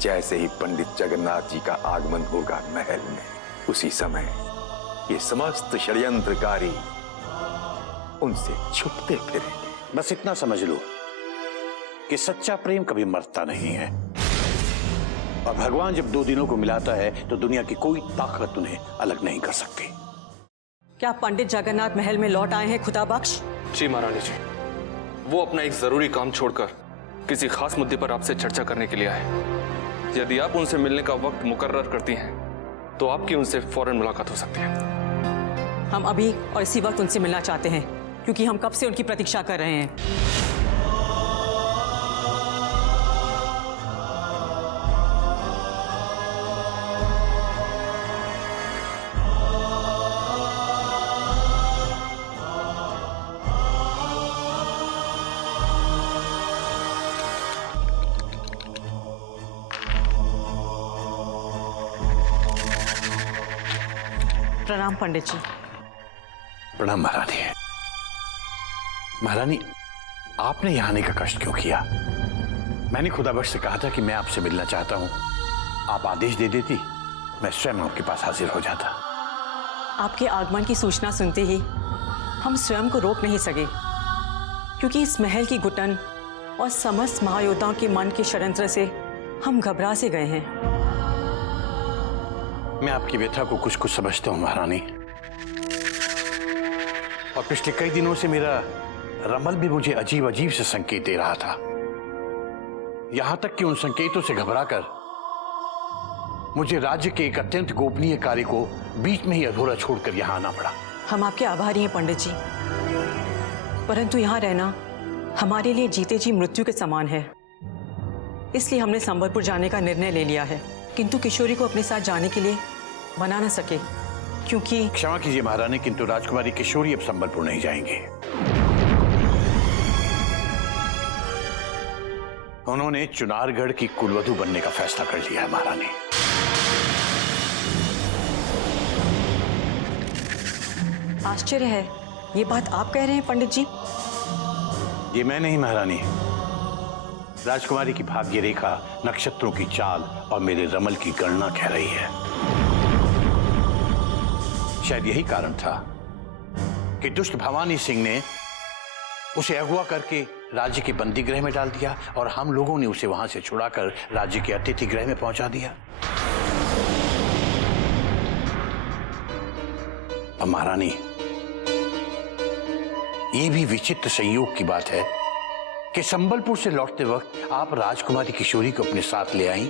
जैसे ही पंडित जगन्नाथ जी का आगमन होगा महल में, उसी समय ये समस्त षड्यंत्रकारी उनसे छुपते फिरेंगे। बस इतना समझ लो कि सच्चा प्रेम कभी मरता नहीं है, और भगवान जब दो दिनों को मिलाता है तो दुनिया की कोई ताकत उन्हें अलग नहीं कर सकती। क्या पंडित जगन्नाथ महल में लौट आए हैं खुदा बख्श? जी महारानी जी, वो अपना एक जरूरी काम छोड़कर किसी खास मुद्दे पर आपसे चर्चा करने के लिए आए। यदि आप उनसे मिलने का वक्त मुकर्रर करती हैं तो आपकी उनसे फौरन मुलाकात हो सकती है। हम अभी और इसी वक्त उनसे मिलना चाहते हैं, क्योंकि हम कब से उनकी प्रतीक्षा कर रहे हैं। प्रणाम पंडित जी। प्रणाम महारानी। महारानी, आपने यहाँ आने का कष्ट क्यों किया? मैंने खुदाबख्श से कहा था कि मैं आपसे मिलना चाहता हूँ। आप आदेश दे देती, मैं स्वयं आपके पास हाजिर हो जाता। आपके आगमन की सूचना सुनते ही हम स्वयं को रोक नहीं सके, क्योंकि इस महल की घुटन और समस्त महायोद्धाओं के मन के षड्यंत्र से हम घबरा से गए हैं। मैं आपकी व्यथा को कुछ कुछ समझता हूँ महारानी, और पिछले कई दिनों से मेरा रमल भी मुझे अजीब अजीब से संकेत दे रहा था। यहां तक कि उन संकेतों से घबराकर मुझे राज्य के एक अत्यंत गोपनीय कार्य को बीच में ही अधूरा छोड़कर यहां आना पड़ा। हम आपके आभारी हैं पंडित जी, परंतु यहाँ रहना हमारे लिए जीते जी मृत्यु के समान है। इसलिए हमने संबलपुर जाने का निर्णय ले लिया है, किंतु किशोरी को अपने साथ जाने के लिए मना न सके, क्योंकि क्षमा कीजिए महारानी, किंतु राजकुमारी किशोरी अब संबलपुर नहीं जाएंगे। उन्होंने चुनारगढ़ की कुलवधू बनने का फैसला कर लिया है महारानी। आश्चर्य है, ये बात आप कह रहे हैं पंडित जी? ये मैं नहीं महारानी, राजकुमारी की भाग्य रेखा, नक्षत्रों की चाल और मेरे रमल की गणना कह रही है। शायद यही कारण था कि दुष्ट भवानी सिंह ने उसे अगवा करके राज्य के बंदी गृह में डाल दिया, और हम लोगों ने उसे वहां से छुड़ाकर राज्य के अतिथि गृह में पहुंचा दिया। अब महारानी, ये भी विचित्र संयोग की बात है कि संबलपुर से लौटते वक्त आप राजकुमारी किशोरी को अपने साथ ले आईं,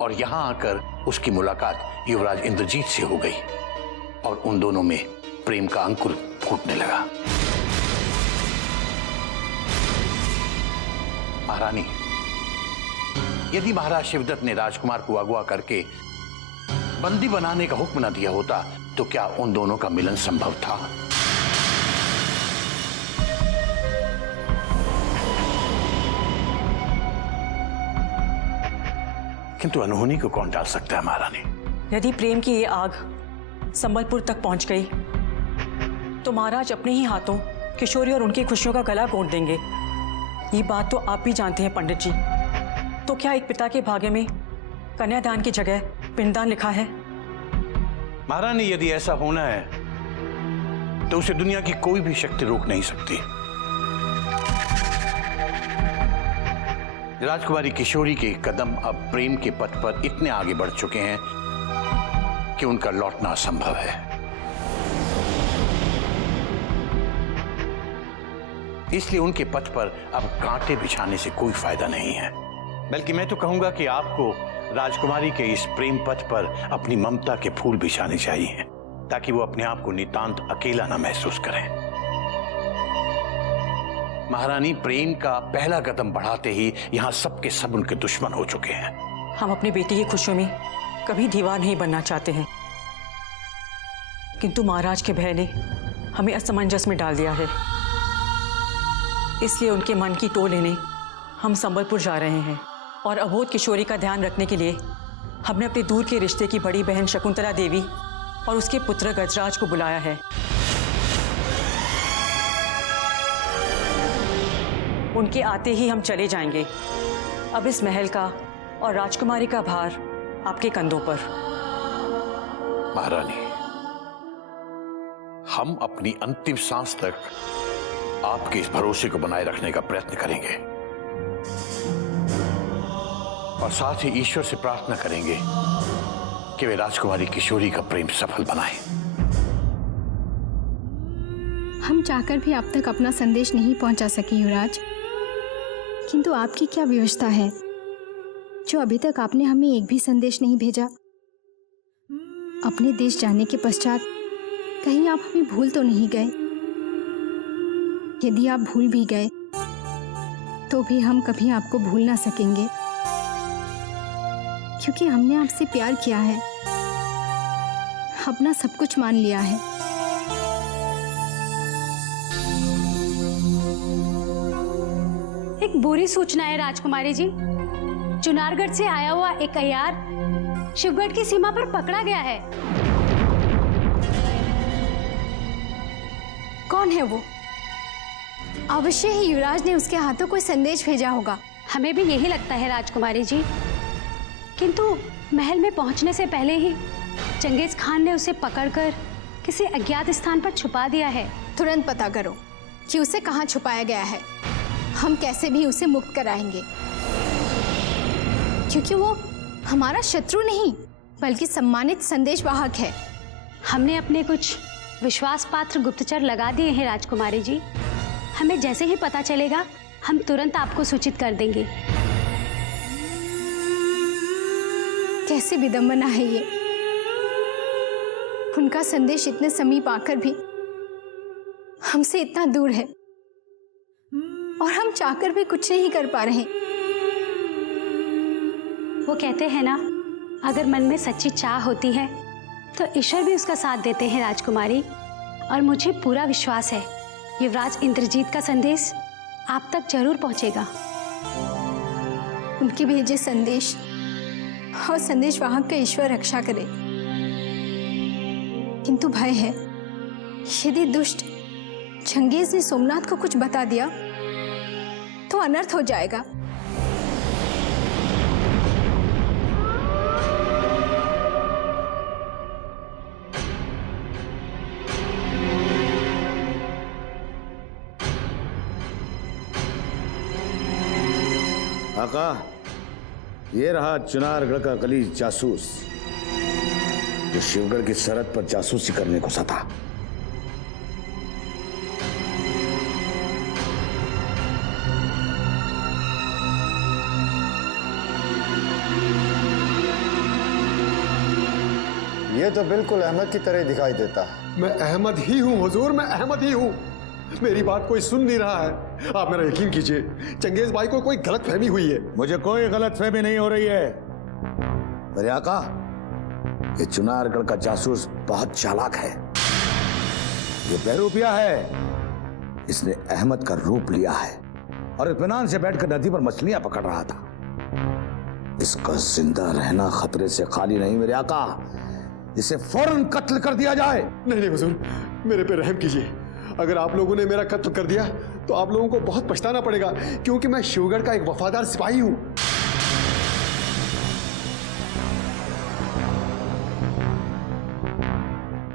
और यहां आकर उसकी मुलाकात युवराज इंद्रजीत से हो गई, और उन दोनों में प्रेम का अंकुर फूटने लगा। महारानी, यदि महाराज शिवदत्त ने राजकुमार को अगवा करके बंदी बनाने का हुक्म न दिया होता तो क्या उन दोनों का मिलन संभव था? किंतु अनहोनी को कौन टाल सकता है महारानी? यदि प्रेम की ये आग संबलपुर तक पहुंच गई तो महाराज अपने ही हाथों किशोरी और उनकी खुशियों का गला घोंट देंगे। ये बात तो आप भी जानते हैं पंडित जी। तो क्या एक पिता के भाग्य में कन्यादान की जगह पिंडदान लिखा है? महारानी, यदि ऐसा होना है तो उसे दुनिया की कोई भी शक्ति रोक नहीं सकती। राजकुमारी किशोरी के कदम अब प्रेम के पथ पर इतने आगे बढ़ चुके हैं कि उनका लौटना असंभव है। इसलिए उनके पथ पर अब कांटे बिछाने से कोई फायदा नहीं है, बल्कि मैं तो कहूंगा कि आपको राजकुमारी के इस प्रेम पथ पर अपनी ममता के फूल बिछाने चाहिए, ताकि वो अपने आप को नितांत अकेला न महसूस करें। महारानी, प्रेम का पहला कदम बढ़ाते ही यहाँ सबके सब उनके दुश्मन हो चुके हैं। हम अपनी बेटी की खुशियों में कभी दीवार नहीं बनना चाहते हैं, किंतु महाराज के भय ने हमें असमंजस में डाल दिया है। इसलिए उनके मन की टो लेने हम संबलपुर जा रहे हैं, और अबोध किशोरी का ध्यान रखने के लिए हमने अपने दूर के रिश्ते की बड़ी बहन शकुंतला देवी और उसके पुत्र गजराज को बुलाया है। उनके आते ही हम चले जाएंगे। अब इस महल का और राजकुमारी का भार आपके कंधों पर। महारानी, हम अपनी अंतिम सांस तक आपके इस भरोसे को बनाए रखने का प्रयत्न करेंगे और साथ ही ईश्वर से प्रार्थना करेंगे कि वे राजकुमारी किशोरी का प्रेम सफल बनाएं। हम चाहकर भी आप तक अपना संदेश नहीं पहुंचा सके युवराज, किंतु आपकी क्या व्यवस्था है जो अभी तक आपने हमें एक भी संदेश नहीं भेजा? अपने देश जाने के पश्चात कहीं आप हमें भूल तो नहीं गए? यदि आप भूल भी गए तो भी हम कभी आपको भूल ना सकेंगे, क्योंकि हमने आपसे प्यार किया है, अपना सब कुछ मान लिया है। एक बुरी सूचना है राजकुमारी जी। चुनारगढ़ से आया हुआ एक अय्यार शिवगढ़ की सीमा पर पकड़ा गया है। कौन है वो? अवश्य ही युवराज ने उसके हाथों कोई संदेश भेजा होगा। हमें भी यही लगता है राजकुमारी जी, किंतु महल में पहुंचने से पहले ही चंगेज खान ने उसे पकड़कर किसी अज्ञात स्थान पर छुपा दिया है। तुरंत पता करो कि उसे कहाँ छुपाया गया है। हम कैसे भी उसे मुक्त कराएंगे, क्योंकि वो हमारा शत्रु नहीं बल्कि सम्मानित संदेशवाहक है। हमने अपने कुछ विश्वास पात्र गुप्तचर लगा दिए हैं राजकुमारी जी। हमें जैसे ही पता चलेगा हम तुरंत आपको सूचित कर देंगे। कैसे विडंबना है ये, उनका संदेश इतने समीप आकर भी हमसे इतना दूर है और हम चाहकर भी कुछ नहीं कर पा रहे। वो कहते हैं ना, अगर मन में सच्ची चाह होती है तो ईश्वर भी उसका साथ देते हैं राजकुमारी। और मुझे पूरा विश्वास है युवराज इंद्रजीत का संदेश आप तक जरूर पहुंचेगा। उनके भेजे संदेश और संदेशवाहक का ईश्वर रक्षा करे, किंतु भय है यदि दुष्ट चंगेज ने सोमनाथ को कुछ बता दिया तो अनर्थ हो जाएगा। आका, ये रहा चुनारगढ़ का गलीज जासूस जो शिवगढ़ की सरहद पर जासूसी करने को सता। ये तो बिल्कुल अहमद की तरह दिखाई देता है। मैं अहमद ही हूँ हुजूर, मैं अहमद ही हूँ। मेरी बात कोई सुन नहीं रहा है। आप मेरा यकीन कीजिए, चंगेज भाई को कोई गलतफहमी हुई है। मुझे कोई गलतफहमी नहीं हो रही है। मेरे आका, ये चुनारगढ़ का जासूस बहुत चालाक है। ये बहरूपिया है। इसने अहमद का रूप लिया है और इत्मीनान से बैठकर नदी पर मछलियां पकड़ रहा था। इसका जिंदा रहना खतरे से खाली नहीं मेरे आका। इसे फौरन कत्ल कर दिया जाए। नहीं नहीं हुजूर, मेरे पे रहम कीजिए। अगर आप लोगों ने मेरा कत्ल कर दिया तो आप लोगों को बहुत पछताना पड़ेगा, क्योंकि मैं शिवगढ़ का एक वफादार सिपाही हूं।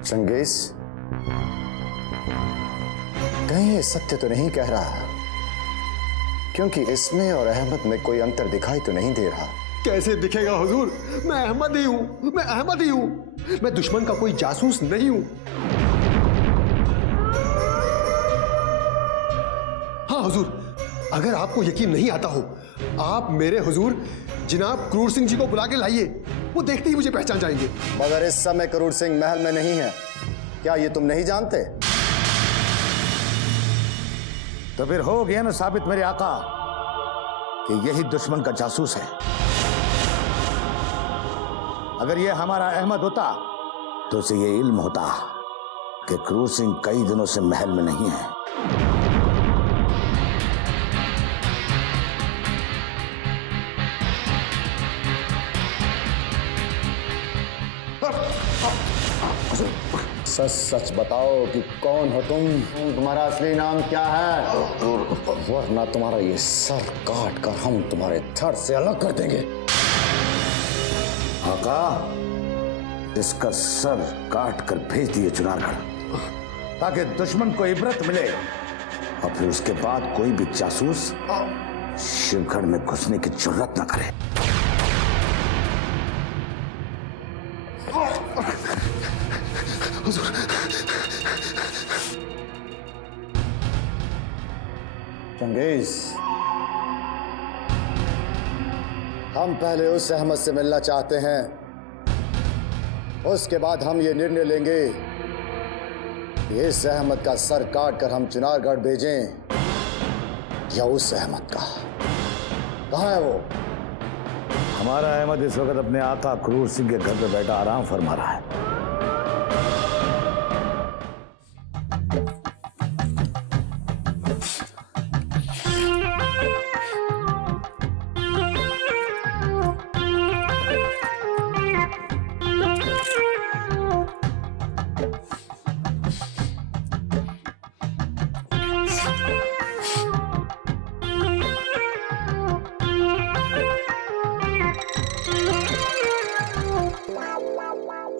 चंगेज, कहीं ये सत्य तो नहीं कह रहा, क्योंकि इसमें और अहमद में कोई अंतर दिखाई तो नहीं दे रहा। कैसे दिखेगा हुजूर? मैं अहमद ही हूं, मैं अहमद ही हूं। मैं दुश्मन का कोई जासूस नहीं हूं। हाँ हुजूर, अगर आपको यकीन नहीं आता हो, आप मेरे हुजूर जनाब क्रूर सिंह जी को बुला के लाइए। वो देखते ही मुझे पहचान जाएंगे। मगर इस समय क्रूर सिंह महल में नहीं है, क्या ये तुम नहीं जानते? तो फिर हो गया ना साबित मेरे आका कि यही दुश्मन का जासूस है। अगर ये हमारा अहमद होता तो उसे ये इल्म होता कि क्रूर सिंह कई दिनों से महल में नहीं है। सच सच बताओ कि कौन हो तुम? तुम्हारा असली नाम क्या है? वरना तुम्हारा ये सर काट कर हम तुम्हारे धड़ से अलग कर देंगे। आका, इसका सर काट कर भेज दिए चुनारगढ़, ताकि दुश्मन को इबरत मिले और फिर उसके बाद कोई भी जासूस शिवगढ़ में घुसने की जरूरत न करे। चंगेज, हम पहले उस अहमद से मिलना चाहते हैं, उसके बाद हम ये निर्णय लेंगे कि इस अहमद का सर काट कर हम चुनारगढ़ भेजें या उस अहमद का। कहाँ है वो? हमारा अहमद इस वक्त अपने आका क्रूर सिंह के घर पे बैठा आराम फरमा रहा है।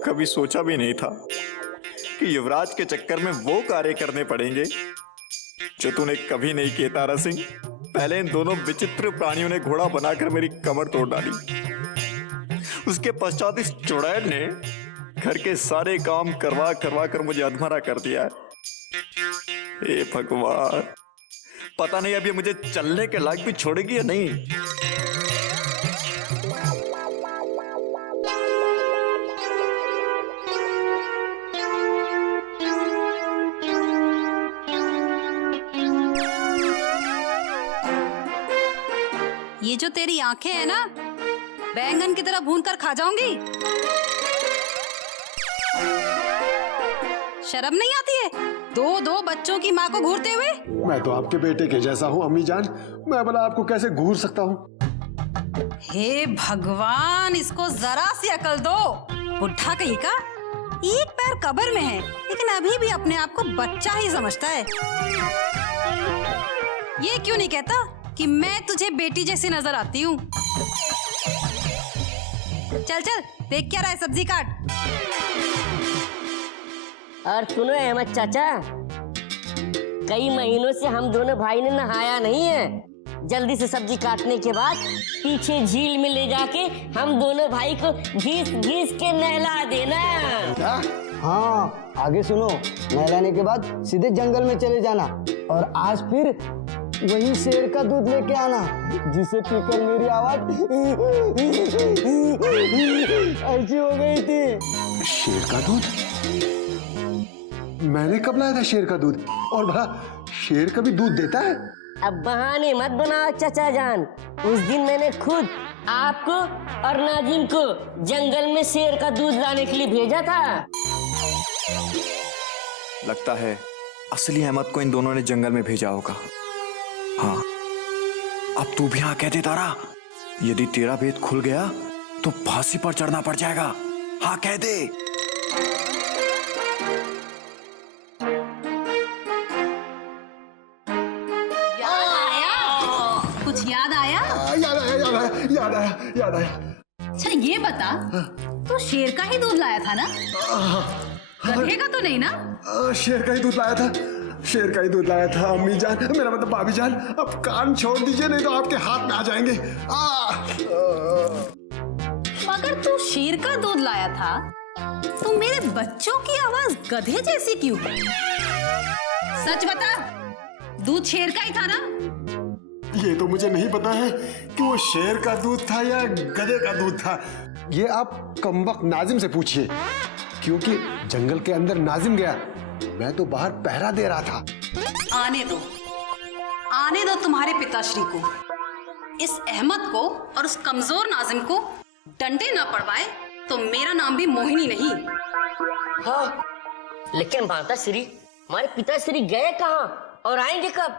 कभी सोचा भी नहीं था कि युवराज के चक्कर में वो कार्य करने पड़ेंगे जो तूने कभी नहीं किए तारा सिंह। पहले इन दोनों विचित्र प्राणियों ने घोड़ा बनाकर मेरी कमर तोड़ डाली, उसके पश्चात इस चुड़ैल ने घर के सारे काम करवा करवा कर मुझे अधमरा कर दिया है। हे भगवान, पता नहीं अब ये मुझे चलने के लायक भी छोड़ेगी या नहीं। ये जो तेरी आंखें हैं ना, बैंगन की तरह भून कर खा जाऊंगी। शर्म नहीं आती है दो दो बच्चों की माँ को घूरते हुए? मैं तो आपके बेटे के जैसा हूँ अम्मी जान, मैं भला आपको कैसे घूर सकता हूँ? हे भगवान, इसको जरा सी अकल दो। बुढ़ा कहीं का, एक पैर कब्र में है लेकिन अभी भी अपने आप को बच्चा ही समझता है। ये क्यों नहीं कहता कि मैं तुझे बेटी जैसी नजर आती हूँ? चल चल, देख क्या रहा है, सब्जी काट। और सुनो अहमद चाचा, कई महीनों से हम दोनों भाई ने नहाया नहीं है। जल्दी से सब्जी काटने के बाद पीछे झील में ले जाके हम दोनों भाई को घीस घीस के नहला देना। क्या? हाँ, आगे सुनो, नहलाने के बाद सीधे जंगल में चले जाना और आज फिर वही शेर का दूध लेके आना, जिसे पीकर मेरी आवाज ऐसी हो गई थी। शेर का दूध? मैंने कब लाया था शेर का दूध? और भला शेर कभी दूध देता है? अब बहाने मत बनाओ चाचा जान, उस दिन मैंने खुद आपको और नाजिम को जंगल में शेर का दूध लाने के लिए भेजा था। लगता है असली अहमद को इन दोनों ने जंगल में भेजा होगा। हाँ, अब तू भी हाँ कह दे तारा, यदि तेरा भेद खुल गया तो फांसी पर चढ़ना पड़ जाएगा। हाँ कह दे। कुछ याद आया? याद आया। अच्छा ये बता, तू शेर का ही दूध लाया था ना? गधे का तो नहीं ना? शेर का ही दूध लाया था, शेर का ही दूध लाया था अम्मी जान, मेरा मतलब भाभी जान। अब कान छोड़ दीजिए नहीं तो आपके हाथ में आ जाएंगे। मगर तू शेर का दूध लाया था तो मेरे बच्चों की आवाज गधे जैसी क्यों? सच बता, दूध शेर का ही था ना? ये तो मुझे नहीं पता है कि वो शेर का दूध था या गधे का दूध था। ये आप कमबख्त नाजिम से पूछिए, क्योंकि जंगल के अंदर नाजिम गया, मैं तो बाहर पहरा दे रहा था। आने दो तुम्हारे पिताश्री को। इस अहमद को और उस कमजोर नाजिम को डंडे ना पड़वाए तो मेरा नाम भी मोहिनी नहीं। हाँ, लेकिन माताश्री, हमारे पिताश्री गए कहाँ और आएंगे कब?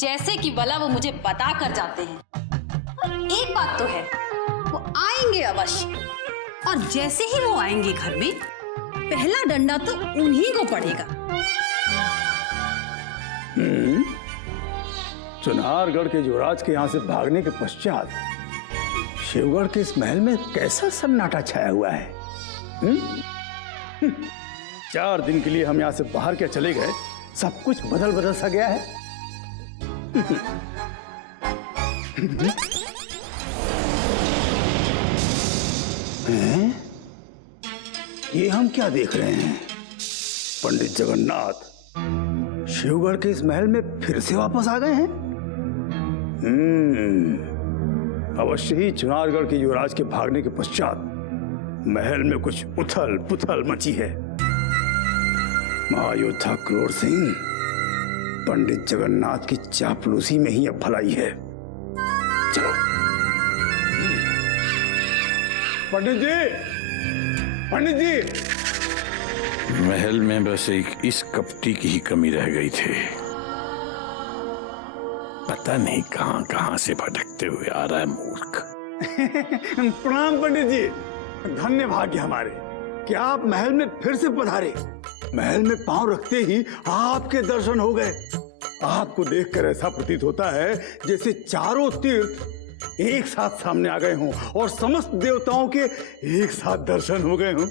जैसे कि भला वो मुझे बता कर जाते हैं। और एक बात तो है, वो आएंगे अवश्य, और जैसे ही वो आएंगे घर में, पहला डंडा तो उन्हीं को पड़ेगा। चुनारगढ़ के युवराज के यहाँ से भागने के पश्चात शिवगढ़ के इस महल में कैसा सन्नाटा छाया हुआ है? 4 दिन के लिए हम यहाँ से बाहर क्या चले गए, सब कुछ बदल सा गया है। ये हम क्या देख रहे हैं? पंडित जगन्नाथ शिवगढ़ के इस महल में फिर से वापस आ गए हैं। अवश्य ही चुनारगढ़ के युवराज के भागने के पश्चात महल में कुछ उथल पुथल मची है। महायोद्धा क्रूर सिंह पंडित जगन्नाथ की चापलूसी में ही अब भलाई है। चलो पंडित जी, महल में बस एक इस कपटी की ही कमी रह गई थी। पता नहीं कहां से भटकते हुए आ रहा है मूर्ख। प्रणाम पंडित जी, धन्य भाग्य हमारे कि आप महल में फिर से पधारे। महल में पांव रखते ही आपके दर्शन हो गए। आपको देखकर ऐसा प्रतीत होता है जैसे चारों तीर्थ एक साथ सामने आ गए हों और समस्त देवताओं के एक साथ दर्शन हो गए हों।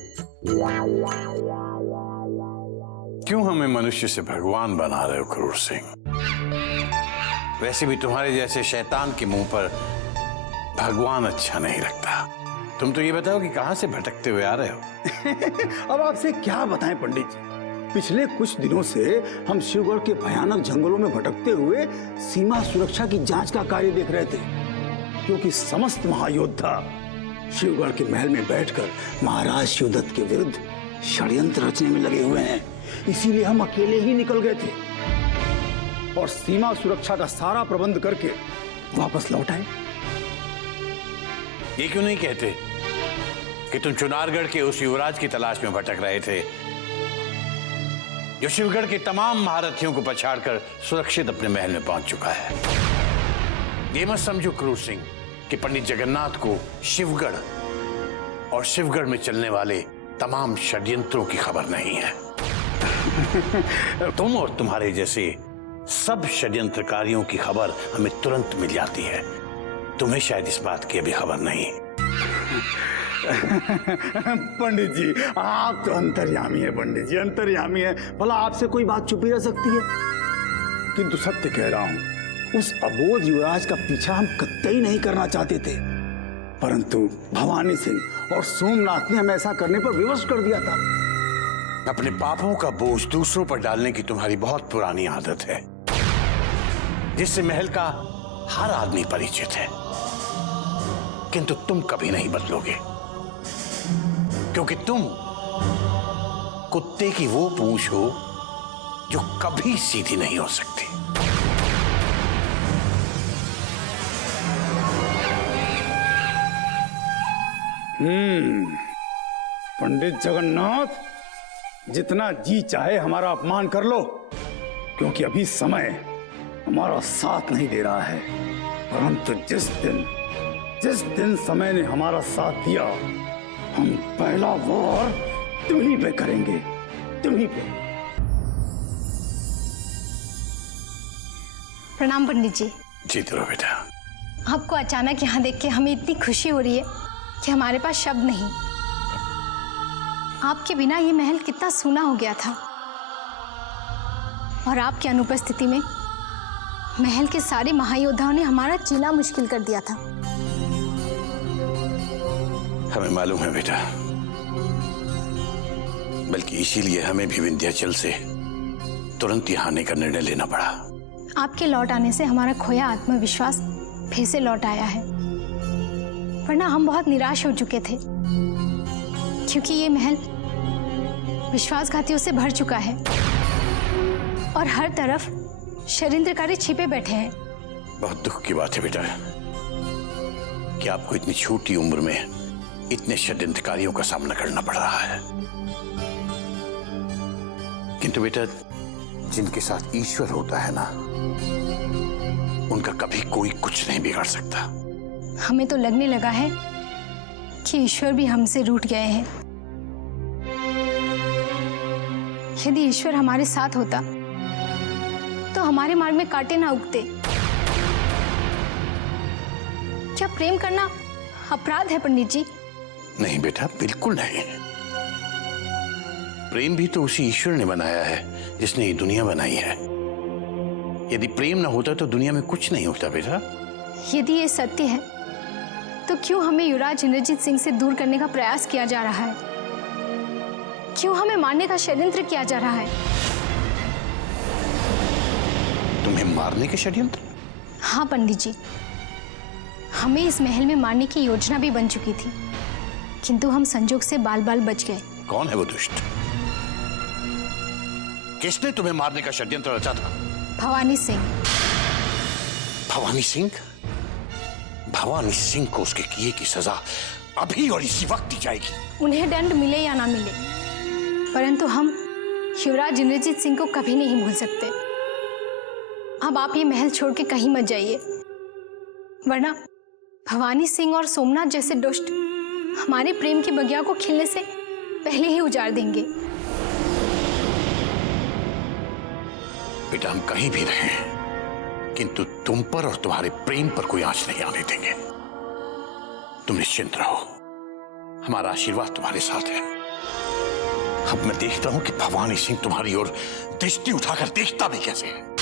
क्यों हमें मनुष्य से भगवान बना रहे हो क्रूर सिंह? वैसे भी तुम्हारे जैसे शैतान के मुंह पर भगवान अच्छा नहीं लगता। तुम तो ये बताओ कि कहां से भटकते हुए आ रहे हो? अब आपसे क्या बताएं पंडित जी, पिछले कुछ दिनों से हम शिवगढ़ के भयानक जंगलों में भटकते हुए सीमा सुरक्षा की जांच का कार्य देख रहे थे, क्योंकि समस्त महायोद्धा शिवगढ़ के महल में बैठकर महाराज शिवदत्त के विरुद्ध षड्यंत्र रचने में लगे हुए हैं। इसीलिए हम अकेले ही निकल गए थे और सीमा सुरक्षा का सारा प्रबंध करके वापस लौट आए। ये क्यों नहीं कहते कि तुम चुनारगढ़ के उस युवराज की तलाश में भटक रहे थे जो शिवगढ़ के तमाम महारथियों को पछाड़कर सुरक्षित अपने महल में पहुंच चुका है? ये मत समझो क्रूर सिंह कि पंडित जगन्नाथ को शिवगढ़ और शिवगढ़ में चलने वाले तमाम षड्यंत्रों की खबर नहीं है। तुम और तुम्हारे जैसे सब षड्यंत्रकारियों की खबर हमें तुरंत मिल जाती है। तुम्हें शायद इस बात की अभी खबर नहीं। पंडित जी आप तो अंतर्यामी है, पंडित जी अंतर्यामी है। भला आपसे कोई बात छुपी रह सकती है? किंतु सत्य कह रहा हूं, उस अबोध युवराज का पीछा हम कतई नहीं करना चाहते थे, परंतु भवानी सिंह और सोमनाथ ने हमें ऐसा करने पर विवश कर दिया था। अपने पापों का बोझ दूसरों पर डालने की तुम्हारी बहुत पुरानी आदत है, जिससे महल का हर आदमी परिचित है। किंतु तुम कभी नहीं बदलोगे, क्योंकि तुम कुत्ते की वो पूंछ हो जो कभी सीधी नहीं हो सकती। पंडित जगन्नाथ, जितना जी चाहे हमारा अपमान कर लो, क्योंकि अभी समय हमारा साथ नहीं दे रहा है। परंतु जिस दिन समय ने हमारा साथ दिया, हम पहला वार तुम्हीं पे करेंगे, तुम्हीं पे। प्रणाम पंडित जी। जीत रहो बेटा। आपको अचानक यहाँ देख के हमें इतनी खुशी हो रही है कि हमारे पास शब्द नहीं। आपके बिना ये महल कितना सूना हो गया था, और आपकी अनुपस्थिति में महल के सारे महायोद्धाओं ने हमारा जीना मुश्किल कर दिया था। हमें मालूम है बेटा, बल्कि इसीलिए हमें भी विंध्याचल से तुरंत यहाँ आने का निर्णय लेना पड़ा। आपके लौट आने से हमारा खोया आत्मविश्वास फिर से लौट आया है, वरना हम बहुत निराश हो चुके थे, क्योंकि ये महल विश्वासघातियों से भर चुका है और हर तरफ षड्यंत्रकारी छिपे बैठे हैं। बहुत दुख की बात है बेटा कि आपको इतनी छोटी उम्र में इतने षड्यंत्रकारियों का सामना करना पड़ रहा है। किंतु बेटा, जिनके साथ ईश्वर होता है ना, उनका कभी कोई कुछ नहीं बिगाड़ सकता। हमें तो लगने लगा है कि ईश्वर भी हमसे रूठ गए हैं। यदि ईश्वर हमारे साथ होता तो हमारे मार्ग में कांटे ना उगते। क्या प्रेम करना अपराध है पंडित जी। नहीं बेटा, बिल्कुल नहीं। प्रेम भी तो उसी ईश्वर ने बनाया है जिसने ये दुनिया बनाई है। यदि प्रेम न होता तो दुनिया में कुछ नहीं होता बेटा। यदि ये सत्य है तो क्यों हमें युवराज इंद्रजीत सिंह से दूर करने का प्रयास किया जा रहा है? क्यों हमें मारने का षड्यंत्र किया जा रहा है? तुम्हें मारने के षड्यंत्र? हाँ पंडित जी, हमें इस महल में मारने की योजना भी बन चुकी थी, किंतु हम संजोग से बाल बाल बच गए। कौन है वो दुष्ट? किसने तुम्हें मारने का षड्यंत्र रचा था? भवानी सिंह। भवानी सिंह? भवानी सिंह को उसके किए की सजा अभी और इसी वक्त दी जाएगी। उन्हें दंड मिले या ना मिले, परंतु हम युवराज इंद्रजीत सिंह को कभी नहीं भूल सकते। अब आप ये महल छोड़ के कहीं मत जाइए, वरना भवानी सिंह और सोमनाथ जैसे दुष्ट हमारे प्रेम की बगिया को खिलने से पहले ही उजाड़ देंगे। बेटा, हम कहीं भी रहें, किंतु तुम पर और तुम्हारे प्रेम पर कोई आंच नहीं आने देंगे। तुम निश्चिंत रहो, हमारा आशीर्वाद तुम्हारे साथ है। अब मैं देखता हूं कि भवानी सिंह तुम्हारी ओर दृष्टि उठाकर देखता भी कैसे है।